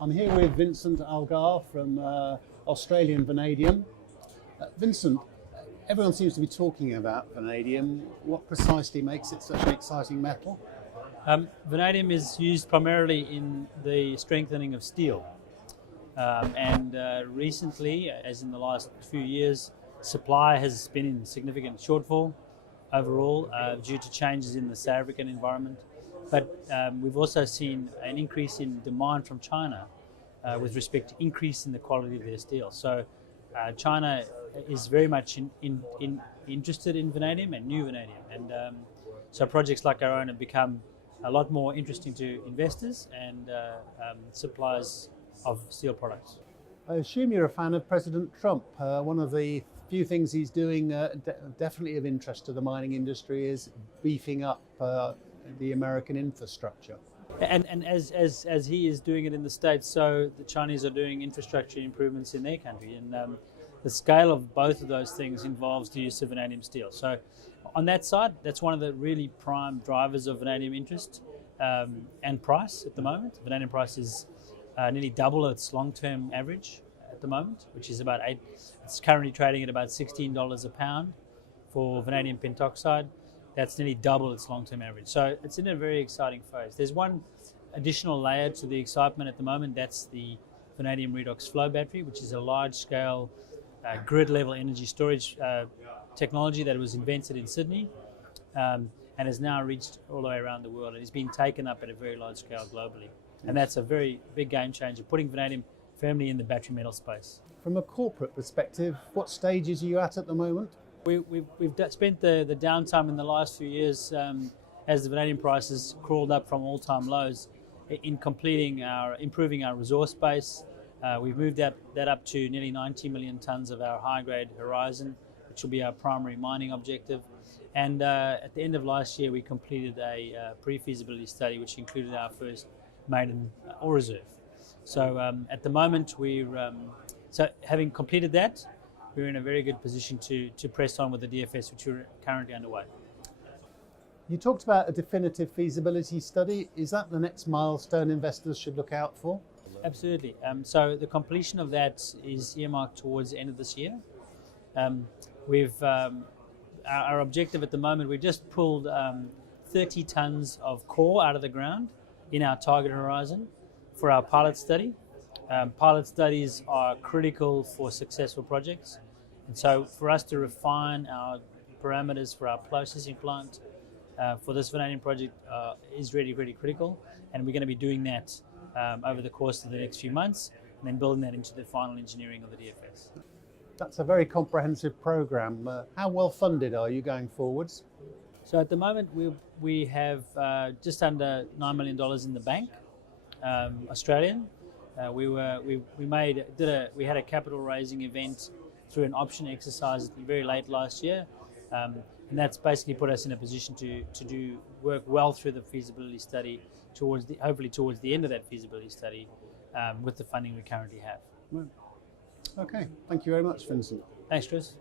I'm here with Vincent Algar from Australian Vanadium. Vincent, everyone seems to be talking about vanadium. What precisely makes it such an exciting metal? Vanadium is used primarily in the strengthening of steel. Recently, as in the last few years, supply has been in significant shortfall overall due to changes in the South African environment. But we've also seen an increase in demand from China with respect to increase in the quality of their steel. So China is very much interested in vanadium and new vanadium. So projects like our own have become a lot more interesting to investors and suppliers of steel products. I assume you're a fan of President Trump. One of the few things he's doing definitely of interest to the mining industry is beefing up the American infrastructure. And as he is doing it in the States, so the Chinese are doing infrastructure improvements in their country. And the scale of both of those things involves the use of vanadium steel. So on that side, that's one of the really prime drivers of vanadium interest and price at the moment. Vanadium price is nearly double its long-term average at the moment, which is about it's currently trading at about $16 a pound for vanadium pentoxide. That's nearly double its long-term average. So it's in a very exciting phase. There's one additional layer to the excitement at the moment. That's the vanadium redox flow battery, which is a large-scale grid-level energy storage technology that was invented in Sydney and has now reached all the way around the world and is being taken up at a very large scale globally. And that's a very big game changer, putting vanadium firmly in the battery metal space. From a corporate perspective, what stages are you at the moment? We've spent the downtime in the last few years as the vanadium prices crawled up from all-time lows in improving our resource base. We've moved that up to nearly 90 million tonnes of our high-grade horizon, which will be our primary mining objective. And at the end of last year, we completed a pre-feasibility study, which included our first maiden ore reserve. So at the moment, so having completed that, we're in a very good position to press on with the DFS, which are currently underway. You talked about a definitive feasibility study. Is that the next milestone investors should look out for? Absolutely. So the completion of that is earmarked towards the end of this year. Our objective at the moment, we've just pulled 30 tonnes of core out of the ground in our target horizon for our pilot study. Pilot studies are critical for successful projects. And so for us to refine our parameters for our processing plant for this vanadium project is really, really critical. And we're going to be doing that over the course of the next few months and then building that into the final engineering of the DFS. That's a very comprehensive program. How well funded are you going forwards? So at the moment we have just under $9 million in the bank, Australian. We had a capital raising event through an option exercise very late last year, and that's basically put us in a position to do work well through the feasibility study hopefully towards the end of that feasibility study with the funding we currently have. Okay, thank you very much, Vincent. Thanks, Chris.